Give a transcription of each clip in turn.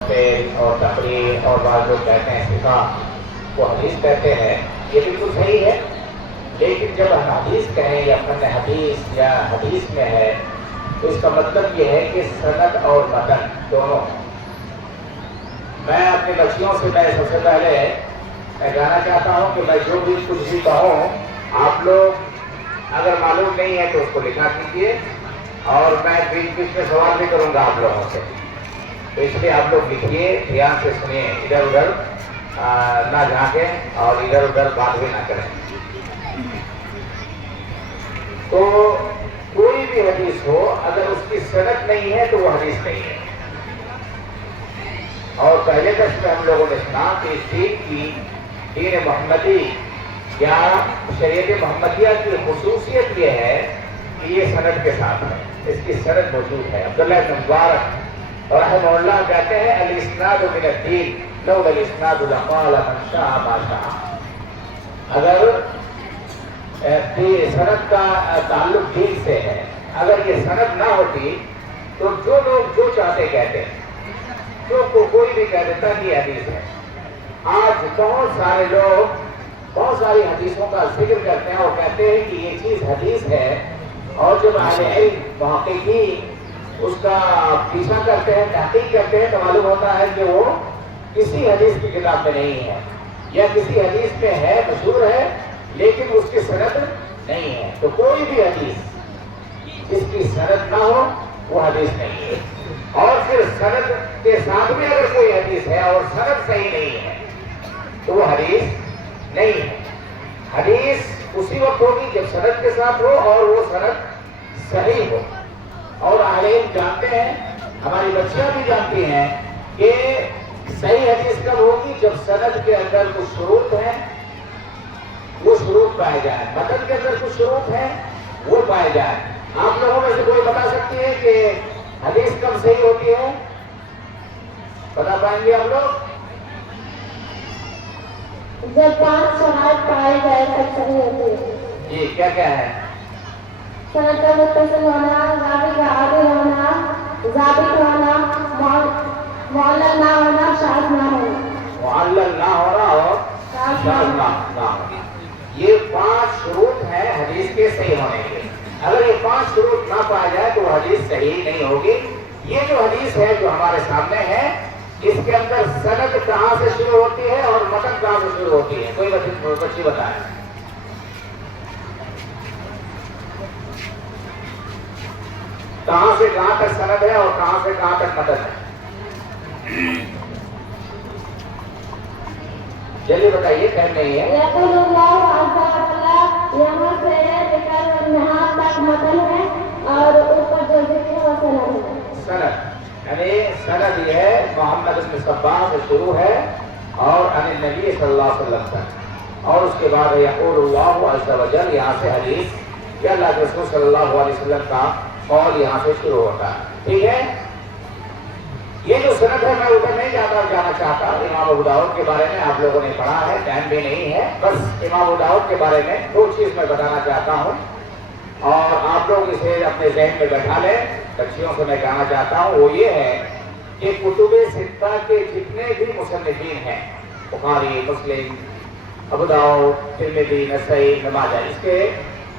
فعل اور تقریر اور بعض لوگ کہتے ہیں صفات کو حدیث کہتے ہیں، یہ بالکل صحیح ہے، لیکن جب ہم حدیث کہیں یا فن حدیث یا حدیث میں ہے تو اس کا مطلب یہ ہے کہ سند اور متن دونوں۔ میں اپنی بچیوں سے سب سے پہلے میں کہنا چاہتا ہوں کہ میں جو بھی کچھ بھی کہوں آپ لوگ اگر معلوم نہیں ہے تو اس کو لکھا کیجیے، اور میں بیچ بیچ میں سوال بھی کروں گا آپ لوگوں سے، تو اس لیے آپ لوگ لکھیے، دھیان سے سنیے، ادھر ادھر نہ جھانکیں اور ادھر ادھر بات بھی نہ کریں۔ تو کوئی بھی حدیث ہو اگر اس کی سند نہیں ہے تو وہ حدیث نہیں ہے۔ اور پہلے درس میں ہم لوگوں نے سنا کہ اس دین کی، دین محمدی یا شریعت محمدیہ کی خصوصیت یہ ہے کہ یہ سند کے ساتھ ہے، اس کی سند موجود ہے۔ عبداللہ بن مبارک رحمہ اللہ کہتے ہیں الاسناد من الدین لولا الاسناد لقال من شاء ما شاء۔ اگر سند کا تعلق دین سے ہے، اگر یہ سند نہ ہوتی تو جو لوگ جو چاہتے کہتے ہیں، جو کوئی بھی کہہ دیتا کہ یہ حدیث ہے۔ آج بہت سارے لوگ بہت ساری حدیثوں کا ذکر کرتے ہیں اور کہتے ہیں کہ یہ چیز حدیث ہے، اور جب اہل علم محققین اس کا پیچھا کرتے ہیں، تحقیق کرتے ہیں، تو معلوم ہوتا ہے کہ وہ کسی حدیث کی کتاب میں نہیں ہے، یا کسی حدیث میں ہے، مشہور ہے، لیکن اس کی سند نہیں ہے۔ تو کوئی بھی حدیث جس کی سند نہ ہو وہ حدیث نہیں ہے۔ اور پھر سند کے ساتھ میں اگر کوئی حدیث ہے اور سند صحیح نہیں ہے تو وہ حدیث نہیں ہے۔ حدیث اسی وقت ہوگی جب سند کے ساتھ ہو اور وہ سند صحیح ہو۔ اور اہل علم جانتے ہیں، ہماری بچیاں بھی جانتی ہیں کہ صحیح حدیث کب ہوگی جب سند کے اندر کچھ شروط ہیں وہ شروط پائے جائیں، متن کے اندر کچھ شروط ہیں وہ پائے جائیں۔ آپ لوگوں میں سے کوئی بتا سکتی ہے کہ حدیث کب صحیح ہوتی ہے؟ بتا پائیں گے آپ لوگ؟ جب 5 شرائط پائے جائے تب صحیح ہوتی ہے۔ جی کیا کیا ہے؟ سند کا متصل ہونا، راوی کا عادل ہونا، ضابط ہونا، معلل نہ ہونا، شاذ نہ ہونا۔ معلل نہ ہونا اور شاذ نہ ہونا، یہ 5 شروط ہیں حدیث کے صحیح ہونے کے۔ اگر یہ 5 شروط نہ پایا جائے تو وہ حدیث صحیح نہیں ہوگی۔ یہ جو حدیث ہے جو ہمارے سامنے ہے، اس کے اندر سند کہاں سے شروع ہوتی ہے اور متن کہاں سے شروع ہوتی ہے؟ کوئی بچی بتائے۔ کہاں سے کہاں تک سند ہے اور کہاں سے کہاں تک متن ہے؟ جلدی بتائیے، ٹائم نہیں ہے۔ یقول اللہ عز و جل، یہاں سے لے کر یہاں تک متن ہے اور اوپر جو ذکر ہے وہ سند ہے۔ سند یعنی سند یہ ہے محمد بن صباح سے شروع ہے اور عن النبی صلی اللہ علیہ وسلم تک، اور اس کے بعد یقول اللہ عز و جل، یہاں سے حدیث یا اللہ کے رسول صلی اللہ علیہ وسلم کا قول یہاں سے شروع ہوتا ہے۔ ٹھیک ہے، یہ جو سند ہے میں ادھر نہیں جانا چاہتا۔ امام ابو داؤد کے بارے میں آپ لوگوں نے پڑھا ہے، ٹائم بھی نہیں ہے، بس امام ابو داؤد کے بارے میں 2 چیز میں بتانا چاہتا ہوں اور آپ لوگ اسے اپنے ذہن میں بیٹھا لیں۔ بچیوں سے میں کہنا چاہتا ہوں وہ یہ ہے کہ کتب ستہ کے جتنے بھی مصنفین ہیں، بخاری، مسلم، ابو داؤد، ترمذی، نسائی، ابن ماجہ، اس کے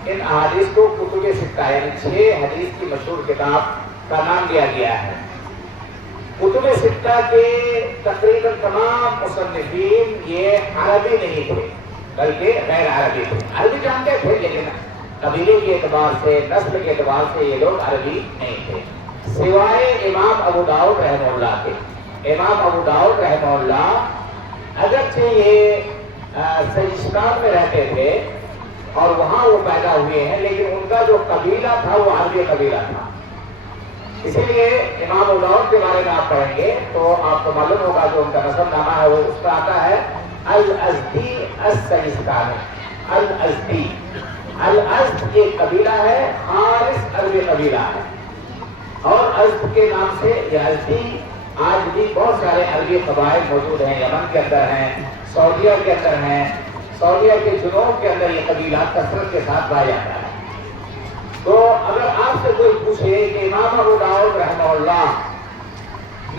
ان احادیث کو کتب ستہ یعنی 6 حدیث کی مشہور کتاب کا نام دیا گیا ہے۔ کتب ستہ کے تقریباً تمام مصنفین یہ عربی نہیں تھے بلکہ غیر عربی تھے۔ عربی جانتے تھے لیکن قبیلے کے اعتبار سے، نسل کے اعتبار سے یہ لوگ عربی نہیں تھے، سوائے امام ابو داؤد رحمہ اللہ کے۔ امام ابو داؤد رحمہ اللہ اگرچہ یہ سجستان میں رہتے تھے اور وہاں وہ پیدا ہوئے ہیں، لیکن ان کا جو قبیلہ تھا وہ عربی قبیلہ تھا۔ اسی لیے امام ابو داؤد کے بارے میں آپ پڑھیں گے تو آپ کو معلوم ہوگا جو ان کا نسب نامہ ہے وہ اس کا آتا ہے الازدی السجستانی۔ الازدی، الازد یہ قبیلہ ہے، حارث عربی قبیلہ ہے، اور ازد کے نام سے یہ ازدی آج بھی بہت سارے عربی قبائل موجود ہیں، یمن کے اندر ہیں، سعودیہ کے اندر ہیں، سعودیہ کے جنوب کے اندر یہ قبیلہ کثرت کے ساتھ پایا جاتا ہے۔ تو اگر آپ سے کوئی پوچھے کہ امام ابو داؤد رحمہ اللہ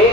1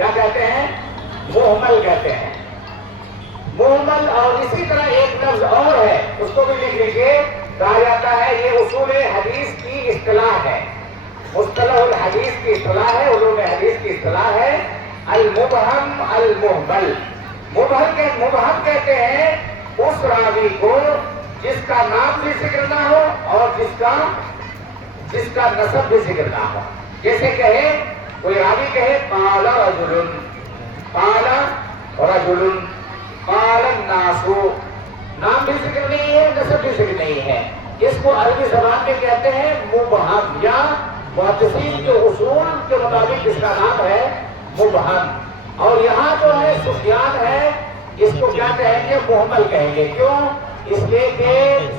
کیا کہتے ہیں؟ محمل کہتے ہیں، محمل۔ اور اسی طرح ایک لفظ اور ہے، اس کو بھی لکھ لیجیے، کہا جاتا ہے یہ اصول حدیث کی اصطلاح ہے، مصطلح الحدیث کی اصطلاح ہے، علوم حدیث کی اصطلاح ہے، المبہم المحمل۔ مبہم کہتے ہیں اس راوی کو جس کا نام بھی ذکر نہ ہو اور جس کا نسب بھی ذکر نہ ہو۔ جیسے کہے کوئی راوی کہے قال رجل، قال رجل، قال الناس، نام بھی ذکر نہیں ہے، نسب بھی ذکر نہیں ہے، اس کو عربی زبان میں کہتے ہیں مبہم، یا محدثین کے اصول کے مطابق اس کا نام ہے مبہم۔ اور یہاں جو ہے سفیان ہے، اس کو کیا کہیں گے؟ محمل کہیں گے۔ کیوں؟ اس لیے کہ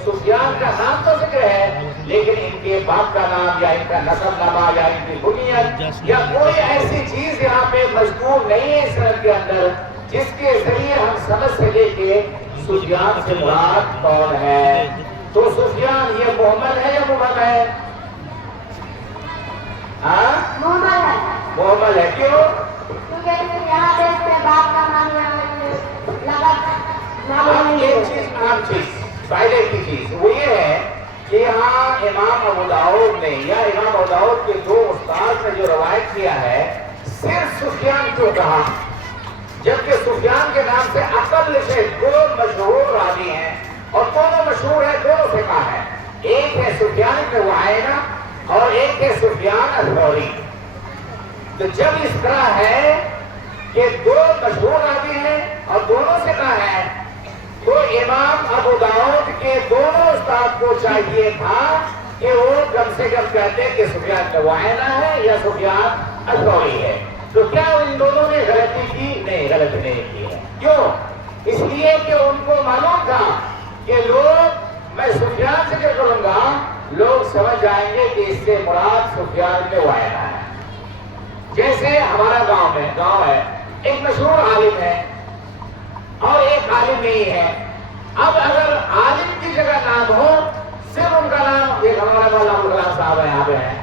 سفیان کا نام تو ذکر ہے، لیکن ان کے باپ کا نام یا ان کا نسب نامہ یا ان کی بنیاد یا کوئی ایسی چیز یہاں پہ مذکور نہیں ہے اس سند کے اندر جس کے ذریعے ہم سمجھ سکے کہ سفیان سے مراد کون ہے۔ تو سفیان یہ محمل ہے یا مبہم ہے؟ ہاں محمل ہے، محمل ہے۔ کیوں؟ کیونکہ یہاں پہ اس کے باپ کا نام عام چیز فائدے کی چیز وہ یہ ہے کہ یہاں امام ابو داؤد نے یا امام ابو داؤد کے دو استاد نے جو روایت کیا ہے صرف سفیان کیوں کہا، جبکہ سفیان کے نام سے اقل سے دو مشہور راوی ہیں اور دونوں مشہور ہیں، دونوں ثقہ ہیں، ایک ہے سفیان بن عیینہ اور ایک ہے سفیان الثوری۔ تو جب اس طرح ہے کہ دو مشہور راوی ہیں اور دونوں ثقہ ہیں، تو امام ابو داؤد کے دونوں استاد کو چاہیے تھا کہ وہ کم سے کم کہتے کہ سفیان بن عیینہ ہے یا سفیان الثوری ہے۔ تو کیا ان دونوں نے غلطی کی؟ نہیں، غلطی نہیں کی ہے۔ کیوں؟ اس لیے کہ ان کو معلوم تھا کہ میں سفیان سے ذکر کروں گا، لوگ سمجھ جائیں گے کہ اس سے مراد سفیان بن عیینہ ہے۔ جیسے ہمارا گاؤں ہے، ایک مشہور عالم ہے اور ایک عالم نہیں ہے۔ اب اگر عالم کی جگہ نام ہو، صرف ان کا نام، ایک ہمارا مولانا ابوالکلام صاحب ہے یہاں پہ ہیں،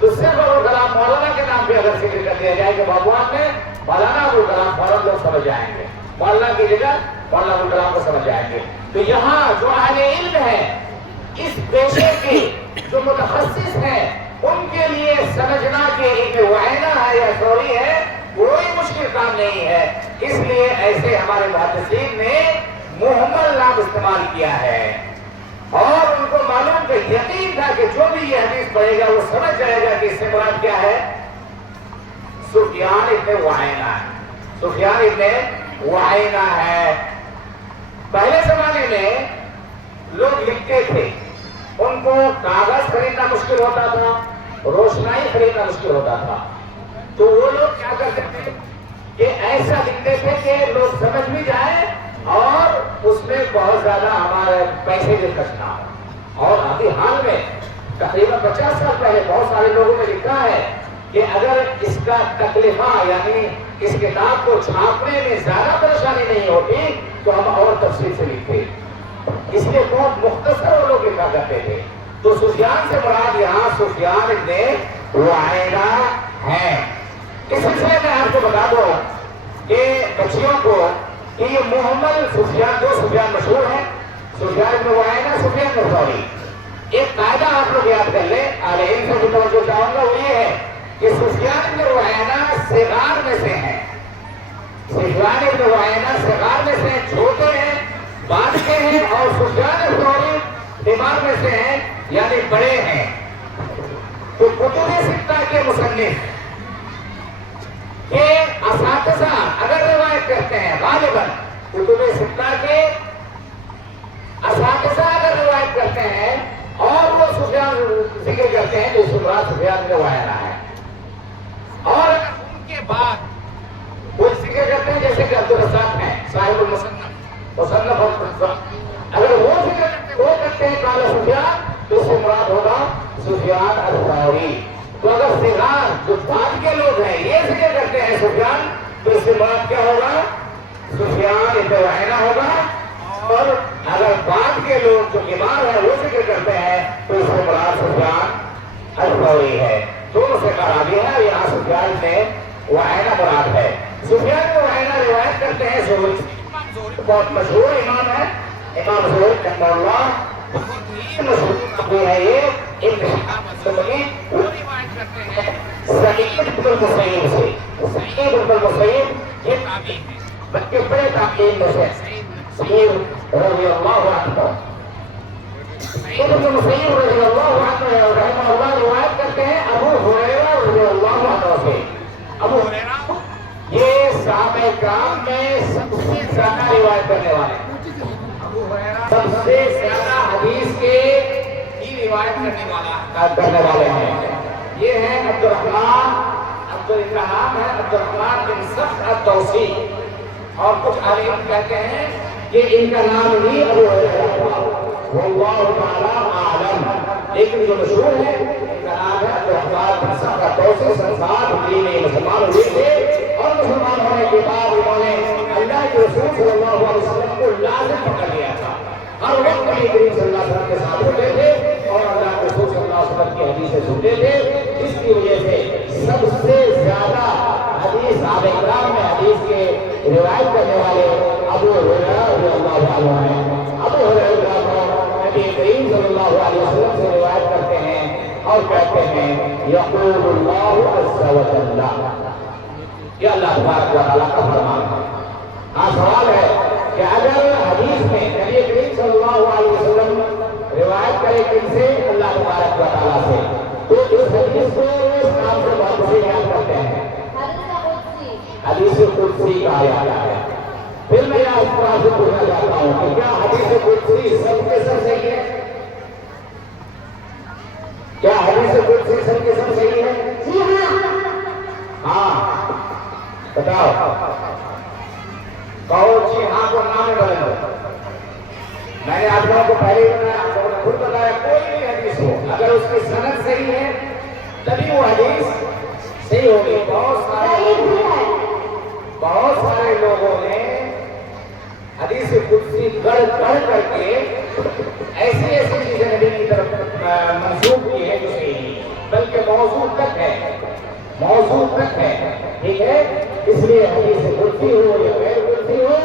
تو صرف ابوالکلام مولانا کے نام پہ اگر ذکر کر دیا جائے کہ بابوان میں مولانا ابوالکلام، فوراً لوگ سمجھ جائیں گے، مولانا کی جگہ مولانا ابوالکلام کو سمجھ جائیں گے۔ تو یہاں جو اہل علم ہے، اس پیشے کے جو متخصص ہیں، ان کے لیے سمجھنا کہ ابن عیینہ ہے یا ثوری ہے کوئی مشکل کام نہیں ہے۔ اس لیے ایسے ہمارے محدثین نے محمل نام استعمال کیا ہے، اور ان کو معلوم کہ یقین تھا کہ جو بھی یہ حدیث پڑھے گا وہ سمجھ جائے گا کہ اس سے مراد کیا ہے، سفیان ابن عیینہ ہے، سفیان ابن عیینہ ہے۔ پہلے زمانے میں لوگ لکھتے تھے، ان کو کاغذ خریدنا مشکل ہوتا تھا، روشنائی خریدنا مشکل ہوتا تھا، تو وہ لوگ کیا کرتے تھے کہ ایسا لکھتے تھے کہ لوگ سمجھ بھی جائیں اور اس میں بہت زیادہ ہمارے پیسے بھی خرچ نہ ہو۔ اور ابھی حال میں تقریباً 50 سال پہلے بہت سارے لوگوں نے لکھا ہے کہ اگر اس کا تکلفہ یعنی اس کتاب کو چھاپنے میں زیادہ پریشانی نہیں ہوتی تو ہم اور تفصیل سے لکھتے، اس لیے بہت مختصر وہ لوگ لکھا کرتے تھے۔ تو سفیان سے مراد یہاں سفیان ابن عیینہ ہے۔ اس سلسلے میں آپ کو بتا دو کہ بچیوں کو کہ یہ محمل سفیان، دو سفیان مشہور ہیں، سفیان بن عیینہ، سفیان الثوری۔ ایک قاعدہ آپ لوگ یاد کر لیں، اہل علم سے جو توجہ چاہوں گا وہ یہ ہے کہ سفیان بن عیینہ صغار میں سے ہیں، سفیان بن عیینہ صغار میں سے ہیں، چھوٹے ہیں، بعد کے ہیں، اور سفیان الثوری کبار میں سے ہیں یعنی بڑے ہیں۔ تو کتب ستہ کے مصنف کے اساتذہ اگر روایت کرتے ہیں، غالباً کتب ستہ کے اساتذہ اگر روایت کرتے ہیں اور وہ سفیان ذکر کرتے ہیں تو اس مراد سفیان بن عیینہ ہے، اور ان کے بعد وہ ذکر کرتے ہیں جیسے کہ عبدالرزاق ہیں صاحب المصنف، مصنف، اگر وہ ذکر کرتے ہیں قال سفیان تو اس سے مراد ہوگا سفیان الثوری۔ تو اگر صغار جو بعد کے لوگ ہیں یہ ذکر کرتے ہیں سفیان تو اس سے مراد کیا ہوگا، سفیان ابن عیینہ ہوگا، اور اگر بعد کے لوگ جو کبار ہیں وہ ذکر کرتے ہیں تو اس سے مراد سفیان الثوری ہے۔ دونوں سے راوی ہے، یہاں سفیان نے وعینہ مراد ہے. سفیان بن عیینہ روایت کرتے ہیں زہری سے. بہت مشہور امام ہے امام زہری رحمہ اللہ. بہت ہی مشہور تقریر ہے یہ. ابن شہاب الزہری وہ روایت کرتے ہیں سعید بن المسیب سے. سعید بن المسیب یہ تابعی ہے بلکہ بڑے تابعین میں سے سعید رضی اللہ عنہ. سعید بن المسیب رضی اللہ عنہ رحمہ اللہ روایت کرتے ہیں ابو ہریرہ رضی اللہ عنہ سے. ابو ہریرہ یہ صحابہ کرام میں سب سے زیادہ روایت کرنے والے ہیں. ابو ہریرہ سب سے زیادہ حدیث کے کی روایت کرنے والے ہیں. یہ ہے عبد الرحمن کا نام ہے عبد الرحمن بن صخر الدوسی. اور کچھ عالم کہتے ہیں کہ ان کا نام ہی ابو ہریرہ واللہ تعالی اعلم. لیکن جو مشہور ہے ان کا نام ہے عبد الرحمن بن صخر الدوسی. سنسار ہجری میں مسلمان ہوئے تھے اور مسلمان ہونے کے بعد انہوں نے اللہ کے رسول صلی اللہ علیہ وسلم کو لازم پکڑ لیا تھا. ہر وقت نبی کریم صلی اللہ علیہ وسلم کے ساتھ ہوتے تھے اور اللہ کے رسول صلی اللہ علیہ وسلم کی حدیثیں سنتے تھے. اس کی وجہ سے سب سے زیادہ حدیث صحابہ کرام میں حدیث کے روایت کرنے والے ابو ہریرہ رضی اللہ عنہ ہیں. ابو ہریرہ نبی کریم صلی اللہ علیہ وسلم سے روایت کرتے ہیں اور کہتے ہیں یقول اللہ عز وجل. یہ اللہ تبارک و تعالیٰ کا فرمان ہے. ہاں سوال ہے کہ اگر حدیث میں نبی کریم صلی اللہ علیہ وسلم روایت کرے کن سے؟ اللہ تبارک و تعالیٰ سے. تو اس حدیث کو اس نام سے بہت سے یاد کرتے ہیں حدیث قدسی کہا جاتا ہے. پھر میں آپ کو آپ سے پوچھنا چاہتا ہوں کہ کیا حدیث قدسی سب کے سب صحیح ہے؟ کیا حدیث قدسی سب کے سب صحیح ہے؟ جی ہاں بتاؤ. کہو جی ہاں کو نام بدل. میں نے آپ لوگوں کو پہلے ہی بتایا آپ لوگوں نے خود بتایا کوئی بھی حدیث ہو اگر اس کی سند صحیح ہے تبھی وہ حدیث صحیح ہوگی. بہت سارے لوگوں نے حدیث قدسی گڑھ کر کے ایسی چیزیں نبی کی طرف منسوخ کی ہے جو صحیح نہیں بلکہ موضوع تک ہے. ٹھیک ہے. اس لیے حدیث قدسی ہو یا غیر قدسی ہو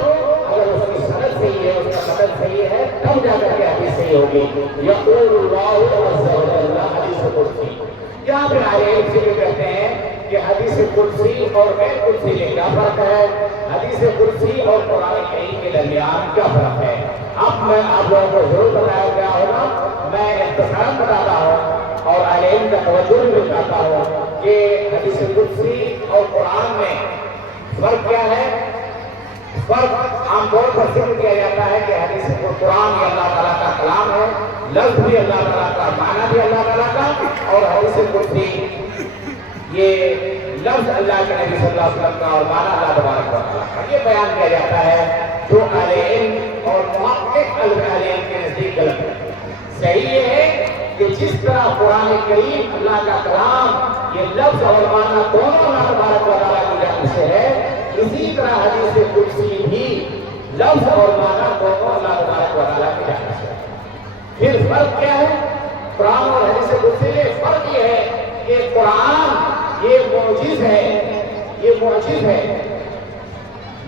اگر اس کی سند صحیح ہے اس کا متن صحیح ہے تب جا کر کے حدیث صحیح ہوگی. یقول اللہ عز وجل حدیث قدسی. یہاں پہ آئے اسی لیے کہتے ہیں کہ حدیث قدسی اور غیر قدسی میں کیا فرق ہے؟ حدیث قدسی اور قرآن کریم کے درمیان کیا فرق ہے؟ اب میں آپ لوگوں کو ضرور بتایا کیا ہوگا. میں اختصار بتاتا ہوں اور علم کا توجہ بھی بتاتا ہوں کہ حدیث قدسی اور قرآن میں فرق کیا ہے. فرق عام طور پر ذکر کیا جاتا ہے کہ حدیث قرآن یہ اللہ تعالیٰ کا کلام ہے. لفظ بھی اللہ تعالیٰ کا معنی بھی اللہ تعالیٰ کا. اور حدیث قدسی یہ لفظ اللہ کے نبی صلی اللہ علیہ وسلم کا اور معنی اللہ تبارک و تعالیٰ کا. یہ بیان کیا جاتا ہے جو اہل علم اور محقق اہل علم کے نزدیک غلط ہے. صحیح یہ ہے کہ جس طرح قرآن کریم اللہ کا کلام یہ لفظ اور معنی دونوں اللہ تبارک و تعالیٰ کی جانب سے ہے اسی طرح حدیث قدسی بھی لفظ اور معنی دونوں اللہ تبارک و تعالیٰ کی جانب سے ہے. پھر فرق کیا ہے قرآن اور حدیث قدسی میں؟ فرق یہ ہے کہ قرآن یہ معجز ہے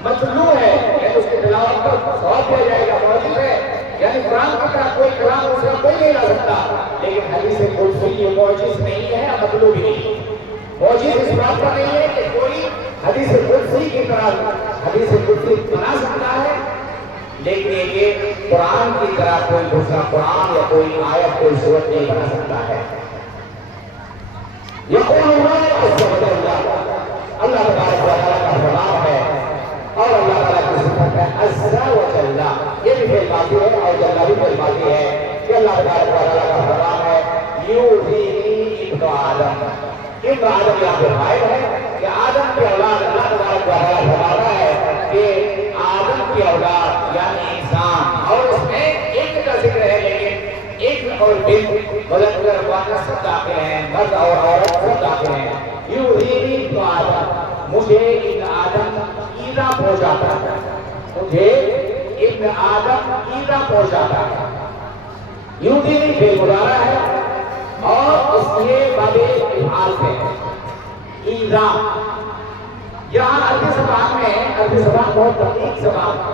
مطلوع ہے یعنی اس کی تلاوت پر ثواب دیا جائے گا. معجز ہے یعنی قرآن کی طرح کوئی کلام اس کا کوئی نہیں لا سکتا. لیکن حدیث قدسی یہ معجز نہیں ہے مطلوع بھی نہیں. معجز اس بات پر نہیں ہے کہ کوئی حدیث قدسی کی طرح حدیث قدسی بنا سکتا ہے لیکن یہ قرآن کی طرح کوئی دوسرا قرآن یا کوئی آیت کوئی سورت نہیں بنا سکتا ہے. یقول اللہ عز وجل اللہ تبارک و تعالیٰ کا فرمان ہے اور اللہ تعالیٰ کی صفت ہے عز وجل. یہ بھی فعل ماضی ہے اور جل بھی فعل ماضی ہے کہ اللہ تبارک و تعالیٰ کا فرمان ہے یوحی ابن آدم. ابن آدم یہاں پہ فاعل ہے کہ آدم کی اولاد اللہ تبارک و تعالیٰ فرماتا ہے کہ آدم کی اولاد یعنی انسان. اور اس میں ایک کا ذکر ہے لیکن ایک اور بنت مذکر مؤنث سب داخل ہیں. مرد اور عورت سب داخل ہیں. یوحی ابن آدم مجھے ابن آدم ایذا پہنچاتا ہے. مجھے ابن آدم ایذا پہنچاتا ہے. یوحی فعل مضارع ہے اور اس لیے باب افعال سے ایذا یہاں عربی زبان میں، عربی زبان بہت دقیق زبان ہے،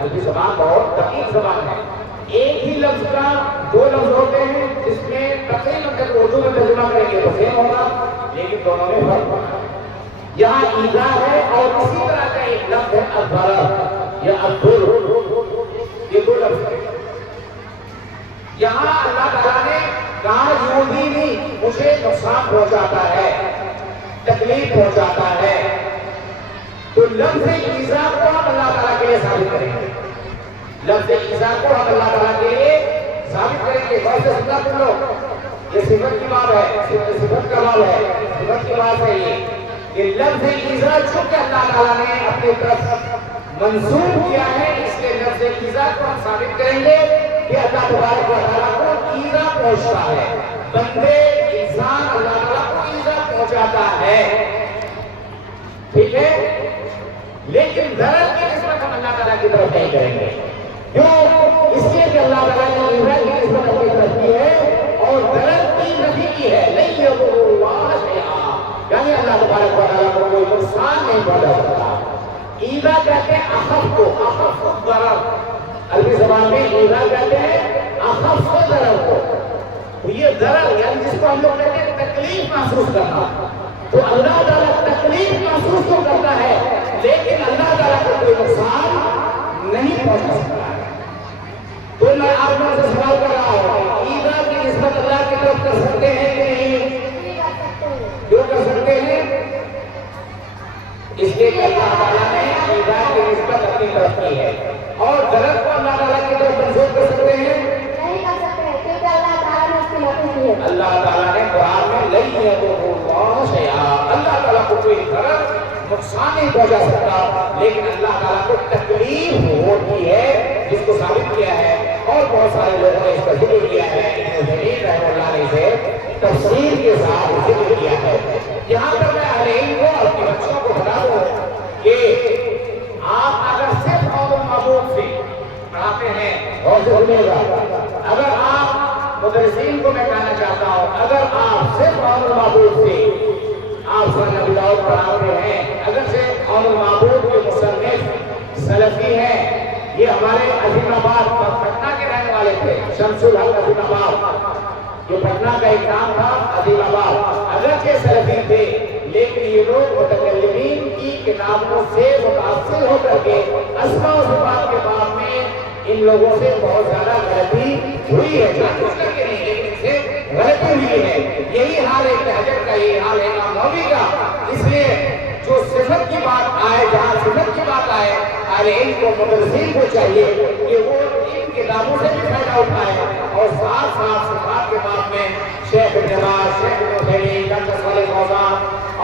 عربی زبان بہت دقیق زبان ہے. ایک ہی لفظ کا دو لفظ ہوتے ہیں جس میں تقریباً جب اردو میں ترجمہ کریں گے تو سیم ہوگا، لیکن دونوں میں فرق ہوگا. یہاں ایذا ہے اور اسی طرح کا ایک لفظ ہے الضرر یا الضر، یہ دو لفظ ہیں. یہاں اللہ تعالیٰ نے کہا یوں ہی نہیں، مجھے نقصان پہنچاتا ہے، تکلیف پہنچاتا ہے. تو لفظ ایذا کو ہم اللہ تعالیٰ کے لیے ثابت کریں گے، لفظ ایذا کو ہم اللہ تعالیٰ کے لیے ثابت کریں گے. بہت سے سننا تم لوگ، یہ صفت کی باب ہے، صفت کا باب ہے، صفت کی بات ہے یہ لفظ ایذا چونکہ اللہ تعالیٰ نے اپنی طرف منسوب کیا ہے، اس لیے لفظ ایذا کو ہم ثابت کریں گے کہ اللہ تبارک و تعالیٰ کو ایذا پہنچتا ہے، بندے انسان اللہ تعالیٰ کو ایذا پہنچاتا ہے. ٹھیک ہے، لیکن ضرر کی نسبت ہم اللہ تعالیٰ کی طرف نہیں کریں گے. کیوں؟ اس لیے کہ اللہ تعالیٰ نے ایذا کی نسبت اپنی طرف کی ہے اور ضرر کی نفی کی ہے. لن یضر اللہ شیئا، یعنی اللہ تبارک و تعالیٰ کو کوئی نقصان نہیں پہنچا سکتا. ایذا کہتے ہیں اخف کو، اخف الضرر. عربی زبان میں ایذا کہتے ہیں اخف ضرر کو. تو یہ ضرر یعنی جس کو ہم لوگ کہتے ہیں تکلیف محسوس کرنا، تو اللہ تعالیٰ تکلیف محسوس تو کرتا ہے لیکن اللہ تعالیٰ کو کوئی نقصان نہیں پہنچا سکتا ہے. تو میں آپ لوگوں سے سوال کر رہا ہوں، ایذا کی نسبت اللہ کی طرف کر سکتے ہیں کہ نہیں؟ کیوں کر سکتے ہیں؟ اس لیے کہ اللہ تعالیٰ نے ایذا کی نسبت اپنی طرف کی ہے. اور ضرر کو اللہ تعالیٰ کی طرف منسوب کر سکتے ہیں؟ نہیں کر سکتے کیونکہ اللہ تعالیٰ نے اس کی نفی کی ہے. اللہ تعالیٰ نے قرآن میں لن یضر اللہ شیئا، اللہ تعالیٰ کو کوئی ضرر نقصان نہیں پہنچا سکتا، لیکن اللہ تعالیٰ کو تکلیف ہوتی ہے جس کو ثابت کیا ہے. اور بہت سارے لوگوں نے اس کا ذکر کیا ہے، ابن جریر رحمہ اللہ نے اسے تفسیر کے ساتھ ذکر کیا ہے. یہاں پر میں اہل علم کو اور اپنے بچوں کو بتا دوں کہ آپ اگر صرف قول المعبود سے پڑھاتے ہیں اور سنیے گا، اگر آپ مدرسین کو میں کہنا چاہتا ہوں، اگر آپ صرف قول المعبود سے آپ سنن ابی داؤد پڑھاتے ہیں، اگر سے قول المعبود کے مصنف سلفی ہیں، یہ ہمارے عظیم آباد پٹنہ کے رہنے والے تھے، شمس الحق عظیم آباد، یہ پٹنہ کا ایک نام تھا عظیم آباد. اگرچہ سلفی تھے لیکن یہ لوگ متکلمین کی کتابوں سے متاثر ہو کر کے اسماء و صفات کے باب میں ان لوگوں سے بہت زیادہ غلطی ہوئی ہے. جانبوجھ کر کے نہیں لیکن ان سے غلطی ہوئی ہے. یہی حال ہے حجر کا، یہی حال ہے امام نووی کا. اس لیے جو صفت کی بات آئے، جہاں صفت کی بات آئے، اہل علم کو مدرسین کو چاہیے کہ وہ ان کتابوں سے بھی فائدہ اٹھائے اور ساتھ ساتھ صفات کے باب میں شیخ ابن باز، شیخ ابن عثیمین، ڈاکٹر صالح فوزان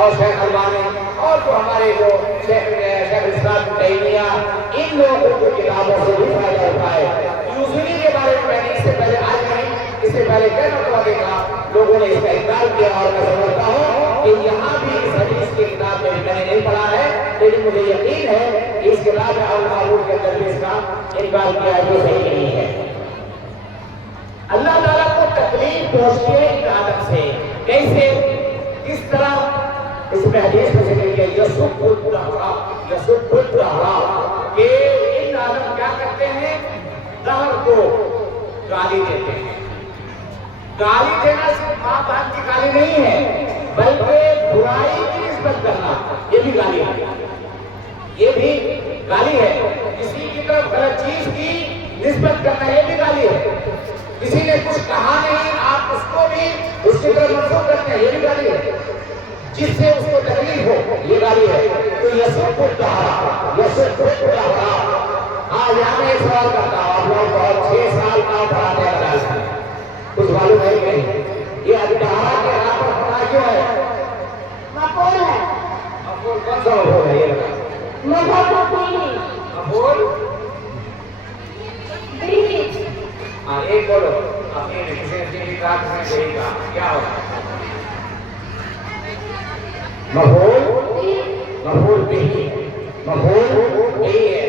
اور شیخ البانی اور جو ہمارے جو شیخ الاسلام ابن تیمیہ، ان لوگوں کی کتابوں سے بھی فائدہ اٹھائے. یوزنی کے بارے میں نے اس سے پہلے آج نہیں، اس سے پہلے کئی مرتبہ دیکھا لوگوں نے اس کا انکار کیا، اور میں سمجھتا ہوں کہ یہاں بھی اس حدیث کی کتاب میں میں نے نہیں پڑھا ہے، لیکن مجھے یقین ہے کہ اس کتاب میں قول المعبود کے اندر بھی اس کا انکار کیا ہے جو صحیح نہیں ہے. اللہ تعالیٰ کو تکلیف پہنچتی ہے ان آدم سے. کیسے؟ کس طرح؟ اس میں حدیث میں ذکر کیا یسب الدہر، یسب الدہر، کہ ان آدم کیا کرتے ہیں؟ دہر کو گالی دیتے ہیں. گالی دینا صرف ماں باپ کی گالی نہیں ہے بلکہ برائی کی نسبت کرنا یہ بھی گالی ہے، یہ بھی گالی ہے. کسی کی طرف غلط چیز کی نسبت کرنا یہ بھی گالی ہے. کسی نے کچھ کہا نہیں، آپ اس کو بھی اس کی طرف منسوب کرتے ہیں، یہ بھی گالی ہے. جس سے اس کو تکلیف ہو یہ گالی ہے. تو یسب الدہر، یسب الدہر. آج یہاں میں ایک سوال کرتا ہوں، آپ لوگ بہت 6 سال کا پڑھاتے ہیں کلاس میں، کچھ معلوم ہے کہ نہیں یہ الدہر کے یہاں پر پڑھا کیوں ہے؟ مفعول ہے. مفعول کون سا مفعول ہے یہ بتائیں؟ مفعول ہاں ایک بولو اپنی کسی کلاس میں صحیح کہا کیا ہوگا؟ مفعول بھی، مفعول یہی ہے.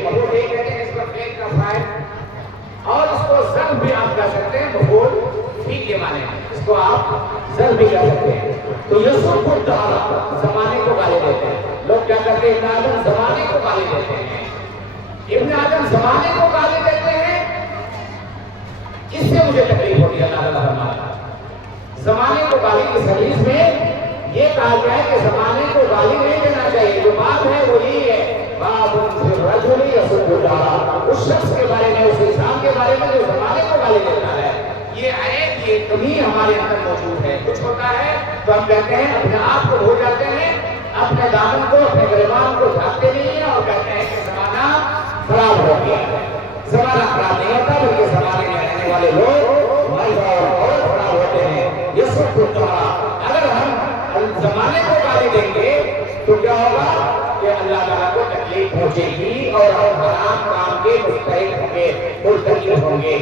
مفعول یہ کہتے ہیں اس پر فعل کا فاعل، اور اس کو ظرف بھی آپ کہہ سکتے ہیں. مفعول فی کے معنی میں اس کو آپ ظرف بھی کہہ سکتے ہیں. تو یسب الدہر زمانے کو گالی دیتے ہیں. لوگ کیا کرتے حضرت ابن آدم زمانے کو گالی دیتے ہیں، ابن آدم زمانے کو گالی دیتے ہیں، اس سے مجھے تکلیف ہوتی ہے۔ اللہ تعالیٰ فرماتا ہے زمانے کو گالی اس حدیث میں یہ کہا گیا ہے کہ زمانے کو گالی نہیں دینا چاہیے۔ جو بات ہے وہ یہی ہے، باب فی الرجل یسب الدار، اس شخص کے بارے میں، اس انسان کے بارے میں جو زمانے کو گالی دیتا ہے، یہ عیب، یہ کمی ہمارے اندر موجود ہے۔ کچھ ہوتا ہے تو ہم کہتے ہیں، اپنے آپ کو بھول جاتے ہیں، اپنے دامن کو، اپنے گریبان کو ڈھانپتے نہیں ہیں اور کہتے ہیں کہ زمانہ خراب ہو گیا ہے۔ زمانہ خراب نہیں ہوتا، بلکہ زمانے میں رہنے والے لوگ مرد اور خراب ہوتے ہیں۔ یسب الدار، اگر ہم زمانے کو گالی دیں گے تو کیا ہوگا کہ اللہ تعالیٰ کو تکلیف پہنچے گی اور ہم حرام کام کے مستحق ہوں گے، مرتکب ہوں گے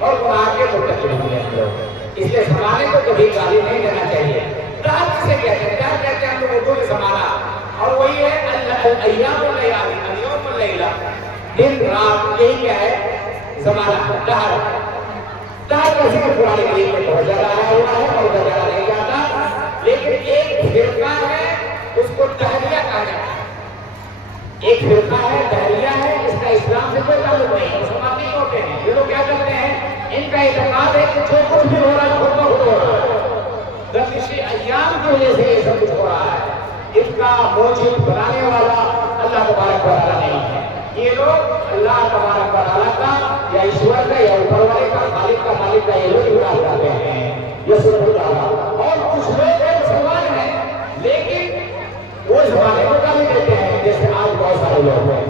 اور گناہ کے مرتکب ہوں گے ہم لوگ۔ اس لیے زمانے کو کبھی گالی نہیں دینا چاہیے۔ دہر کسے کہتے ہیں؟ کیا کہتے ہیں ہم لوگ اردو میں زمانہ، اور وہی ہے ایام اللیال، اليوم واللیلہ، دن رات، یہی کیا ہے زمانہ، دہر۔ دہر کا ذکر قرآن کریم میں بہت زیادہ آیا ہوا ہے اور بہت زیادہ نہیں جاتا، لیکن ایک فرقہ ہے اس کو دہریہ کہا جاتا ہے۔ ایک فرقہ ہے، دہریہ ہے، اس کا اسلام سے کوئی تعلق نہیں، مسلمان نہیں ہوتے ہیں۔ یہ لوگ کیا کرتے ہیں، ان کا اعتقاد ہے کہ جو کچھ بھی ہو رہا ہے خود بخود ہو رہا ہے، گردش ایام کی وجہ سے یہ سب کچھ ہو رہا ہے، اس کا موجب بنانے والا اللہ تبارک و تعالیٰ نہیں ہے۔ یہ لوگ اللہ تبارک و تعالیٰ کا یا ایشور کا یا اوپر والے کا، خالق کا، مالک کا، یہ لوگ اقرار کرتے ہیں، یسوع تعالیٰ۔ اور کچھ لوگ مسلمان ہیں لیکن وہ زمانے کو گالی دیتے ہیں، جیسے آج بہت سارے لوگ ہیں،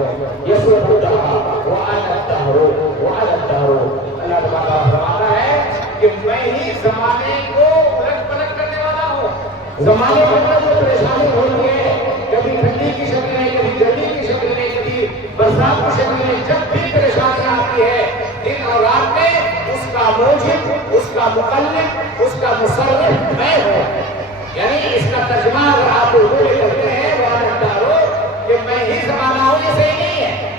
یسوع تعالیٰ وَأَنَا الدَّهْرُ وَأَنَا الدَّهْرُ۔ اللہ تعالیٰ فرماتا ہے کہ میں ہی زمانے کو الٹ پلٹ کرنے والا ہوں۔ زمانے کے اندر جو پریشانی ہوتی ہے، کبھی ٹھنڈی کی شکل میں، کبھی گرمی کی شکل میں، کبھی برسات کی شکل میں، جب بھی پریشانی آتی ہے دن اور رات میں، اس کا موجب، اس کا مقلد، اس کا مصرف میں ہوں۔ یعنی اس کا ترجمہ اگر آپ اردو میں کرتے ہیں وَأَنَا الدَّهْرُ، کہ میں ہی زمانہ ہوں، یہ صحیح نہیں ہے۔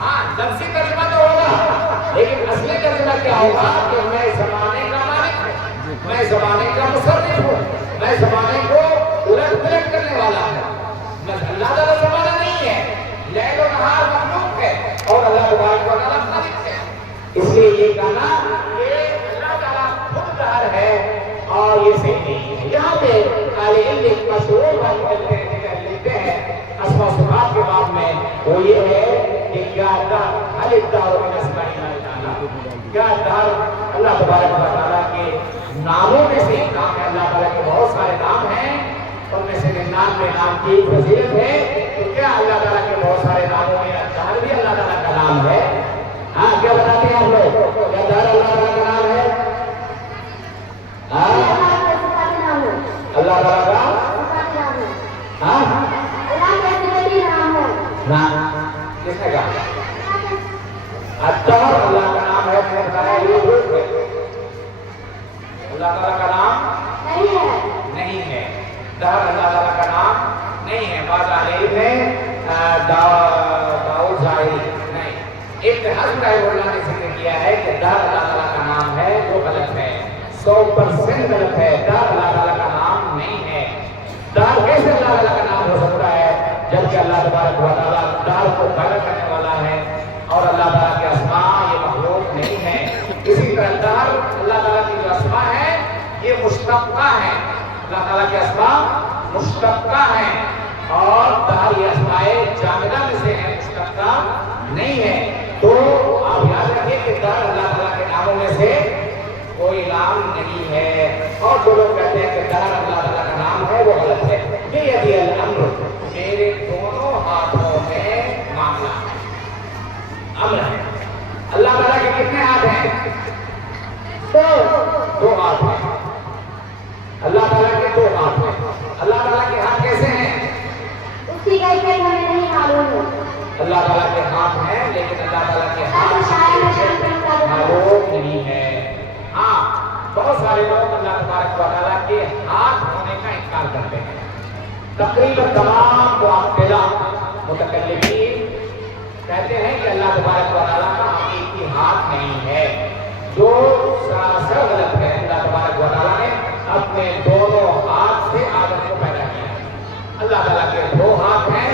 ہاں لفظی ترجمہ تو ہوگا، لیکن اصلی ترجمہ کیا ہوگا کہ میں زمانے کا مالک ہوں، میں زمانے کا مصرف ہوں، میں زمانے کو الٹ پلٹ کرنے والا ہوں۔ اللہ تعالیٰ زمانہ نہیں ہے، لیل و نہار مخلوق ہے اور اللہ تبارک و تعالیٰ خالق ہے۔ اس لیے یہ کہنا کہ اللہ تعالیٰ خود دہر ہے اور یہ صحیح نہیں ہے۔ یہاں پہ اہل علم ایک مشہور بات لکھتے ہیں اسماء و صفات کے باب میں، وہ یہ ہے کہ کیا الدار من اسماء اللہ تعالیٰ، کیا دار اللہ تبارک و تعالیٰ کے ناموں میں سے ایک نام ہے۔ اللہ تعالیٰ کے بہت سارے نام ہیں، ان میں سے 99 نام کی فضیلت ہے، تو کیا اللہ تعالیٰ کے بہت سارے ناموں میں دار بھی اللہ تعالیٰ کا نام ہے؟ ہاں کیا بتاتے ہیں آپ لوگ، کیا دار اللہ تعالیٰ کا نام ہے؟ اللہ تعالیٰ کا کس نے کہا؟ الدہر اللہ کا نام ہے، میں نے بتایا یہ جھوٹ ہے، اللہ تعالیٰ کا نام نہیں ہے، دہر اللہ تعالیٰ کا نام نہیں ہے۔ بعض عالم نے داؤد ظاہری نہیں، ابن حزم رحمہ اللہ نے ذکر کیا ہے کہ دہر اللہ تعالیٰ کا نام ہے، جو غلط ہے، 100% غلط ہے۔ دہر اللہ تعالیٰ کا نام نہیں ہے۔ دہر کیسے اللہ تعالیٰ کا نام ہو سکتا ہے جبکہ اللہ تبارک و تعالیٰ دہر کو پیدا کرنے والا ہے اور اللہ تعالیٰ کے اسماء یہ مخلوق نہیں ہے۔ اسی طرح دہر اللہ تعالیٰ کی جو اسماء ہے یہ مشتقہ ہیں، اللہ تعالیٰ کے اسماء مشتقہ ہیں اور دہر یہ اسماء جامدہ میں سے ہے، مشتقہ نہیں ہے۔ تو آپ یاد رکھیں کہ دہر اللہ تعالیٰ کے ناموں میں سے کوئی نام نہیں ہے، اور جو لوگ کہتے ہیں کہ دہر اللہ تعالیٰ کا نام ہے وہ غلط ہے۔ بیدی الامر، میرے دونوں ہاتھوں میں معاملہ امر ہے۔ اللہ تعالیٰ کے کتنے ہاتھ ہیں؟ دو ہاتھ ہیں۔ اللہ تعالیٰ کے دو ہاتھ ہیں۔ اللہ تعالیٰ کے ہاتھ کیسے ہیں؟ اس کی کیفیت ہمیں نہیں معلوم۔ اللہ تعالیٰ کے ہاتھ ہیں لیکن اللہ تعالیٰ کے ہاتھ معلوم نہیں ہے۔ ہاں بہت سارے لوگ اللہ تبارک و تعالیٰ کے ہاتھ ہونے کا انکار کرتے ہیں۔ تقریباً تمام معطلہ متکلمین کہتے ہیں کہ اللہ تبارک و تعالیٰ کا حقیقی ہاتھ نہیں ہے، جو سراسر غلط ہے۔ اللہ تبارک و تعالیٰ نے اپنے دونوں ہاتھ سے آدم کو پیدا کیا ہے۔ اللہ تعالیٰ کے دو ہاتھ ہیں